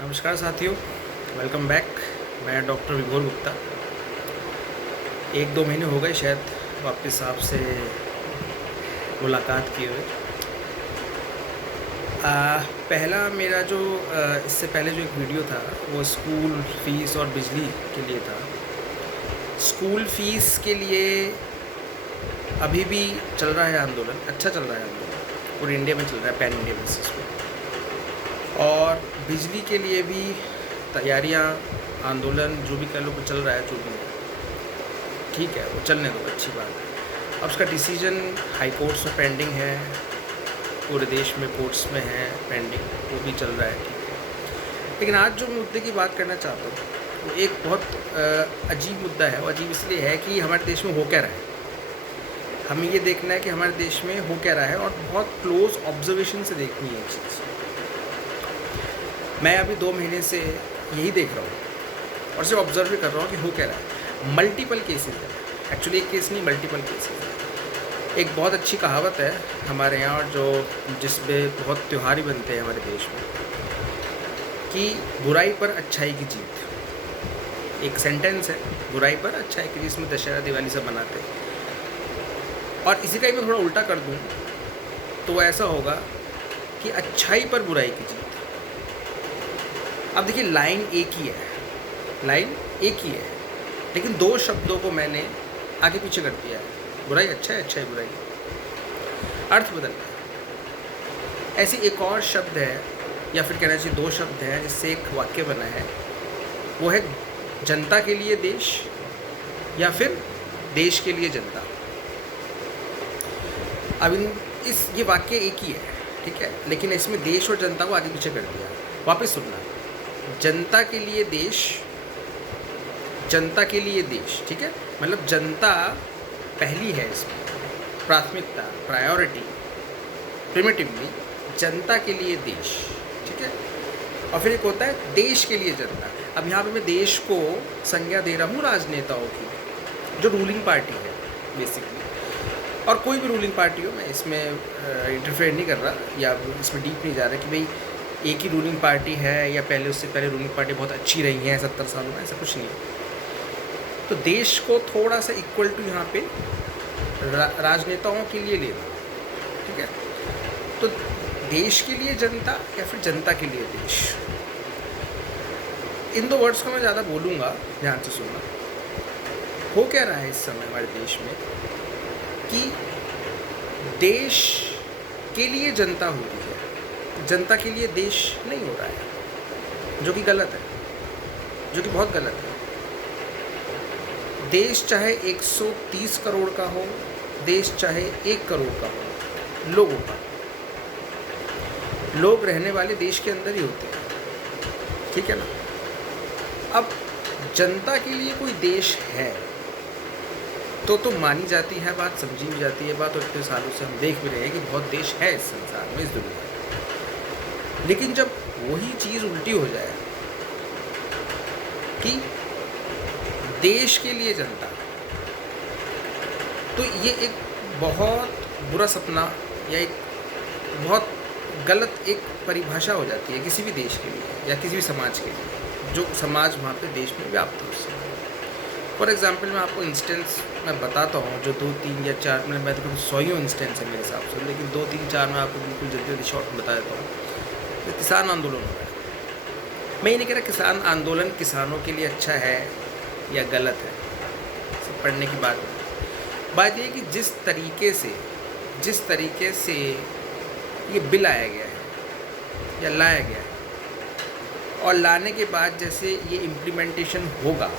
नमस्कार साथियों, welcome back. मैं डॉक्टर विभोर गुप्ता। 1-2 महीने हो गए शायद वापस आपसे मुलाकात किए हुए। पहला मेरा जो इससे पहले जो एक वीडियो था वो स्कूल फ़ीस और बिजली के लिए था। स्कूल फ़ीस के लिए अभी भी चल रहा है आंदोलन, अच्छा चल रहा है आंदोलन, पूरे इंडिया में चल रहा है, पैन इंडिया बेसिस पे। और बिजली के लिए भी तैयारियां, आंदोलन जो भी कह लो वो चल रहा है, जो भी है ठीक है, वो चलने दो, अच्छी बात है। अब उसका डिसीजन हाई कोर्ट्स में पेंडिंग है, पूरे देश में कोर्ट्स में है पेंडिंग, वो भी चल रहा है, ठीक है। लेकिन आज जो मुद्दे की बात करना चाहता हूँ वो एक बहुत अजीब मुद्दा है। वो अजीब इसलिए है कि हमारे देश में हो क्या रहा है, हमें ये देखना है कि हमारे देश में हो क्या रहा है, और बहुत क्लोज ऑब्जर्वेशन से देखनी है चीज़। मैं अभी 2 महीने से यही देख रहा हूँ और सिर्फ ऑब्जर्व भी कर रहा हूँ कि हो क्या रहा है। मल्टीपल केसेस है, एक्चुअली एक केस नहीं, मल्टीपल केसेस है। एक बहुत अच्छी कहावत है हमारे यहाँ, जो जिसपे बहुत त्यौहार ही बनते हैं हमारे देश में, कि बुराई पर अच्छाई की जीत। एक सेंटेंस है, बुराई पर अच्छाई की, जिसमें दशहरा दिवाली सब मनाते हैं। और इसी का ही मैं थोड़ा उल्टा कर दूँ तो वो ऐसा होगा कि अच्छाई पर बुराई की जीत। अब देखिए, लाइन एक ही है, लाइन एक ही है, लेकिन 2 शब्दों को मैंने आगे पीछे कर दिया है। बुराई अच्छा है, अच्छा है बुराई, अर्थ बदल गया। ऐसी एक और शब्द है, या फिर कहना चाहिए 2 शब्द हैं जिससे एक वाक्य बना है, वो है जनता के लिए देश, या फिर देश के लिए जनता। अब ये वाक्य एक ही है, ठीक है, लेकिन इसमें देश और जनता को आगे पीछे कर दिया। वापस सुनना, जनता के लिए देश, जनता के लिए देश, ठीक है, मतलब जनता पहली है इसमें, प्राथमिकता, प्रायोरिटी, प्रिमिटिवली जनता के लिए देश, ठीक है। और फिर एक होता है देश के लिए जनता। अब यहाँ पे मैं देश को संज्ञा दे रहा हूँ राजनेताओं की, जो रूलिंग पार्टी है बेसिकली, और कोई भी रूलिंग पार्टी हो, मैं इसमें इंटरफेयर नहीं कर रहा या इसमें डीप नहीं जा रहा कि भाई एक ही रूलिंग पार्टी है या पहले उससे पहले रूलिंग पार्टी बहुत अच्छी रही है 70 सालों में, ऐसा कुछ नहीं है। तो देश को थोड़ा सा इक्वल टू यहाँ पे राजनेताओं के लिए लेना, ठीक है। तो देश के लिए जनता या फिर जनता के लिए देश, इन 2 वर्ड्स को मैं ज़्यादा बोलूँगा, ध्यान से सुनना। हो क्या रहा है इस समय हमारे देश में कि देश के लिए जनता हो रही है, जनता के लिए देश नहीं हो रहा है, जो कि गलत है, जो कि बहुत गलत है। देश चाहे 130 करोड़ का हो, देश चाहे 1 करोड़ का हो, लोगों का, लोग रहने वाले देश के अंदर ही होते हैं, ठीक है ना। अब जनता के लिए कोई देश है तो मानी जाती है बात, समझी भी जाती है बात, और इतने सालों से हम देख भी रहे हैं कि बहुत देश है इस संसार में, इस दुनिया में। लेकिन जब वही चीज़ उल्टी हो जाए कि देश के लिए जनता, तो ये एक बहुत बुरा सपना या एक बहुत गलत एक परिभाषा हो जाती है किसी भी देश के लिए या किसी भी समाज के लिए, जो समाज वहाँ पे देश में व्याप्त हो उससे। फॉर एग्जाम्पल मैं आपको इंस्टेंस मैं बताता हूँ, जो 2, 3 या 4, मैं तो 100 इंस्टेंस है मेरे हिसाब से, लेकिन 2, 3, 4 मैं आपको बिल्कुल जल्दी जल्दी शॉर्ट में बता देता हूँ। तो किसान आंदोलन हो रहा है, मैं ये नहीं कह रहा किसान आंदोलन किसानों के लिए अच्छा है या गलत है, सब पढ़ने की बात नहीं। बात ये है कि जिस तरीके से ये बिल आया गया है या लाया गया है, और लाने के बाद जैसे ये इम्प्लीमेंटेशन होगा,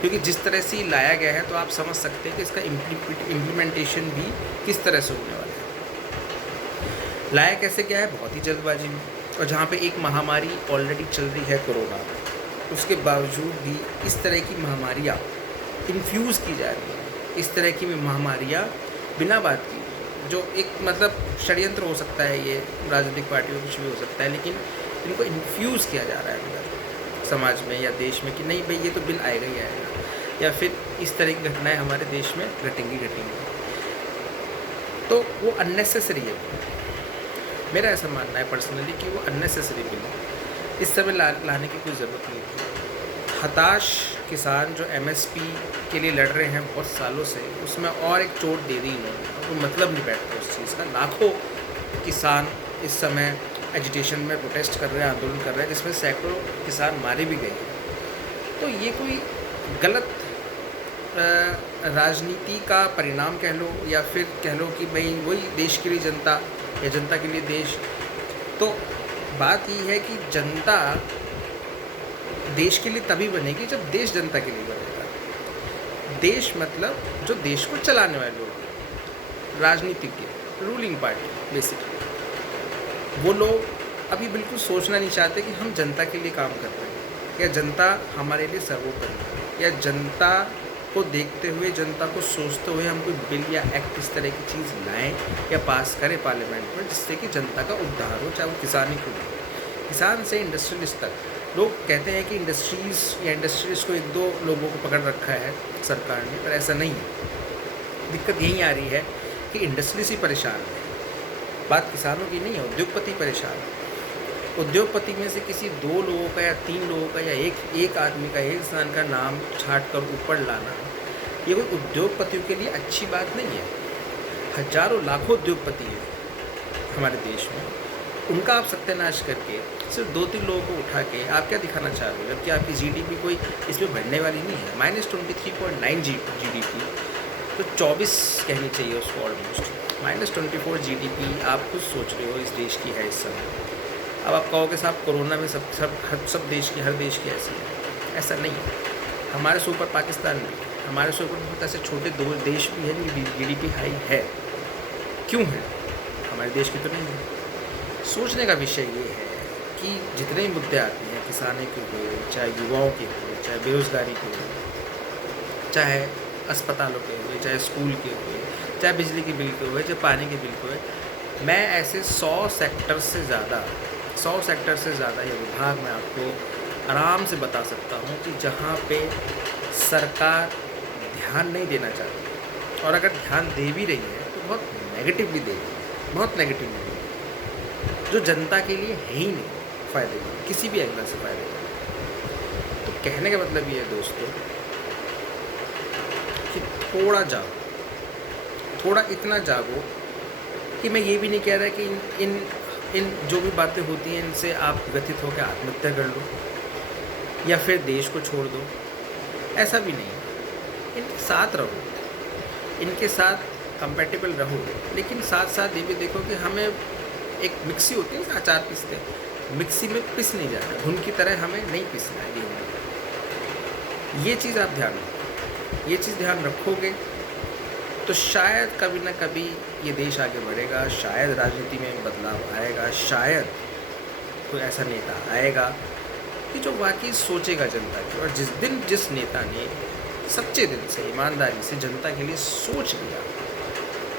क्योंकि जिस तरह से ये लाया गया है तो आप समझ सकते हैं कि इसका इम्प्लीमेंटेशन भी किस तरह से होने वाला है। लाया कैसे गया है, बहुत ही जल्दबाजी में, और जहाँ पे एक महामारी ऑलरेडी चल रही है कोरोना, उसके बावजूद भी इस तरह की महामारियाँ इन्फ्यूज़ की जा रही हैं, इस तरह की महामारियाँ बिना बात की, जो एक मतलब षड्यंत्र हो सकता है, ये राजनीतिक पार्टियों कुछ भी हो सकता है, लेकिन इनको इन्फ्यूज़ किया जा रहा है अंदर समाज में या देश में कि नहीं भाई ये तो बिल आएगा ही आएगा, या फिर इस तरह की घटनाएं हमारे देश में घटेंगी। तो वो अननेसेसरी है, मेरा ऐसा मानना है पर्सनली कि वो अननेसेसरी बिल है। इस समय लाने की कोई ज़रूरत नहीं थी। हताश किसान जो एमएसपी के लिए लड़ रहे हैं बहुत सालों से, उसमें और एक चोट दे दी इन्होंने। कोई मतलब नहीं बैठता उस चीज़ का। लाखों किसान इस समय एजिटेशन में प्रोटेस्ट कर रहे हैं, आंदोलन कर रहे हैं, जिसमें सैकड़ों किसान मारे भी गए हैं। तो ये कोई गलत राजनीति का परिणाम कह लो, या फिर कह लो कि भाई वही देश के लिए जनता या जनता के लिए देश। तो बात ये है कि जनता देश के लिए तभी बनेगी जब देश जनता के लिए बनेगा। देश मतलब जो देश को चलाने वाले लोग, राजनीतिज्ञ, रूलिंग पार्टी बेसिकली, वो लोग अभी बिल्कुल सोचना नहीं चाहते कि हम जनता के लिए काम कर रहे हैं, या जनता हमारे लिए सर्वोपरि है, या जनता को देखते हुए, जनता को सोचते हुए हम कोई बिल या एक्ट इस तरह की चीज़ लाएं या पास करें पार्लियामेंट में, जिससे कि जनता का उद्धार हो, चाहे वो किसान ही क्यों हो। किसान से इंडस्ट्रियलिस्ट तक। लोग कहते हैं कि इंडस्ट्रीज़ या इंडस्ट्रीज को एक दो लोगों को पकड़ रखा है सरकार ने, पर ऐसा नहीं है। दिक्कत यहीं आ रही है कि इंडस्ट्रीज ही परेशान है। बात किसानों की नहीं है, उद्योगपति परेशान है। उद्योगपति में से किसी 2 लोगों का या 3 लोगों का या एक आदमी का, एक इंसान का नाम छाट कर ऊपर लाना, ये कोई उद्योगपतियों के लिए अच्छी बात नहीं है। हजारों लाखों उद्योगपति हैं हमारे देश में, उनका आप सत्यानाश करके सिर्फ 2-3 लोगों को उठा के आप क्या दिखाना चाह रहे हो, जबकि आपकी जीडीपी कोई इसमें बढ़ने वाली नहीं है। -23.9 जीडीपी, तो 24 कहनी चाहिए उसको ऑलमोस्ट। -24 जीडीपी आप खुद सोच रहे हो इस देश की है इस समय। अब आप कहोगे साहब कोरोना में सब देश की, हर देश की ऐसी है, ऐसा नहीं है। हमारे से ऊपर पाकिस्तान भी, हमारे से ऊपर बहुत ऐसे छोटे 2 देश भी हैं जिनकी जीडीपी हाई है। क्यों है? हमारे देश की तो नहीं है। सोचने का विषय ये है कि जितने भी मुद्दे आते हैं, किसानों के हुए, चाहे युवाओं के हुए, चाहे बेरोज़गारी के हुए, चाहे अस्पतालों के हुए, चाहे स्कूल के हुए, चाहे बिजली के बिल के हुए, चाहे पानी के बिल के हुए, मैं ऐसे 100 सेक्टर से ज़्यादा ये विभाग मैं आपको आराम से बता सकता हूँ कि जहाँ पे सरकार ध्यान नहीं देना चाहती, और अगर ध्यान दे भी रही है तो बहुत नेगेटिवली दे रही है, बहुत नेगेटिवली दे रही है, जो जनता के लिए है ही नहीं फ़ायदे की, किसी भी एंगल से फ़ायदे की। तो कहने का मतलब ये है दोस्तों कि थोड़ा जागो, थोड़ा इतना जागो कि मैं ये भी नहीं कह रहा कि इन जो भी बातें होती हैं इनसे आप व्यथित होकर आत्महत्या कर लो या फिर देश को छोड़ दो, ऐसा भी नहीं है। इनके साथ रहो, इनके साथ कंपेटेबल रहो, लेकिन साथ साथ ये भी देखो कि हमें एक मिक्सी होती है ना, अचार पीसते हैं, मिक्सी में पिस नहीं जाता, घुन की तरह हमें नहीं पिसना है गेहूं। ये चीज़ आप ध्यान रखो, ये चीज़ ध्यान रखोगे तो शायद कभी ना कभी ये देश आगे बढ़ेगा, शायद राजनीति में बदलाव आएगा, शायद कोई ऐसा नेता आएगा कि जो वाकई सोचेगा जनता की। और जिस नेता ने सच्चे दिल से, ईमानदारी से जनता के लिए सोच लिया,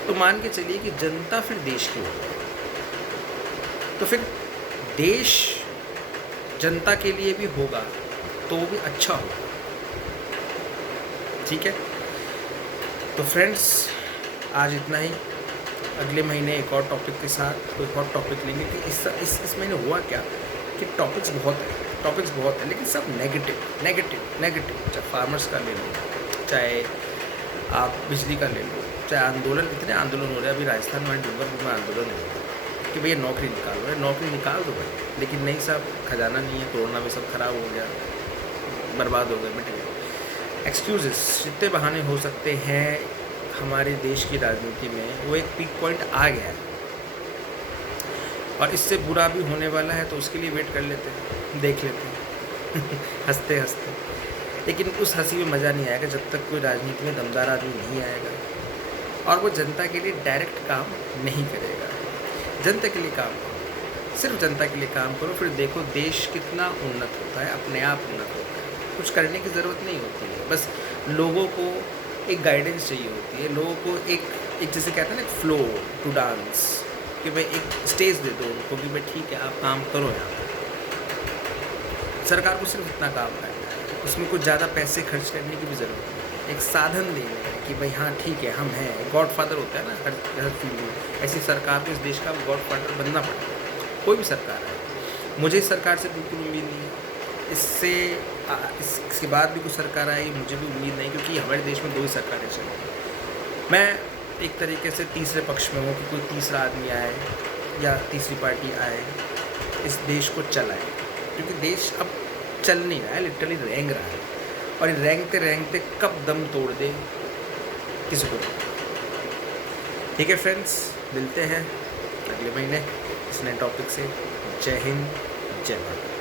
तो मान के चलिए कि जनता फिर देश की होगी, तो फिर देश जनता के लिए भी होगा तो वो भी अच्छा होगा। ठीक है, तो फ्रेंड्स आज इतना ही। अगले महीने एक और टॉपिक के साथ कोई और टॉपिक लेंगे कि इस महीने हुआ क्या कि टॉपिक्स बहुत हैं, लेकिन सब नेगेटिव। चाहे फार्मर्स का ले लो, चाहे आप बिजली का ले लो, चाहे आंदोलन, इतने आंदोलन हो रहे हैं। अभी राजस्थान में डूंगरपुर में आंदोलन हो रहा है कि भैया नौकरी निकाल दो भाई, लेकिन नहीं साहब, खजाना नहीं है, कोरोना में सब खराब हो गया, बर्बाद हो गए, मिट गए। एक्सक्यूज़ेस, जितने बहाने हो सकते हैं हमारे देश की राजनीति में, वो एक पीक पॉइंट आ गया है और इससे बुरा भी होने वाला है, तो उसके लिए वेट कर लेते हैं, देख लेते हैं हंसते। लेकिन उस हंसी में मज़ा नहीं आएगा जब तक कोई राजनीति में दमदार आदमी नहीं आएगा और वो जनता के लिए डायरेक्ट काम नहीं करेगा। जनता के लिए काम करो, सिर्फ जनता के लिए काम करो, फिर देखो देश कितना उन्नत होता है, अपने आप उन्नत होता है। कुछ करने की ज़रूरत नहीं होती है, बस लोगों को एक गाइडेंस चाहिए होती है, लोगों को एक जैसे कहते हैं ना, फ्लो टू डांस, कि भाई एक स्टेज दे दो उनको कि भाई ठीक है आप काम करो। यहाँ सरकार को सिर्फ इतना काम करना है, उसमें कुछ ज़्यादा पैसे खर्च करने की भी ज़रूरत नहीं, एक साधन देने है कि भाई हाँ ठीक है हम हैं। गॉड फादर होता है ना हर फील्ड में, ऐसी सरकार को इस देश का गॉड फादर बनना पड़ेगा, कोई भी सरकार है। मुझे इस सरकार से बिल्कुल उम्मीद नहीं है। इससे इसके बाद भी कुछ सरकार आएगी, मुझे भी उम्मीद नहीं, क्योंकि हमारे देश में 2 ही सरकारें चल रही हैं। मैं एक तरीके से तीसरे पक्ष में हूँ कि कोई तीसरा आदमी आए या तीसरी पार्टी आए, इस देश को चलाए, क्योंकि देश अब चल नहीं रहा है, लिटरली रेंग रहा है, और ये रेंगते रेंगते कब दम तोड़ दे किसी को नहीं। ठीक है फ्रेंड्स, मिलते हैं अगले महीने इस नए टॉपिक से। जय हिंद, जय भारत।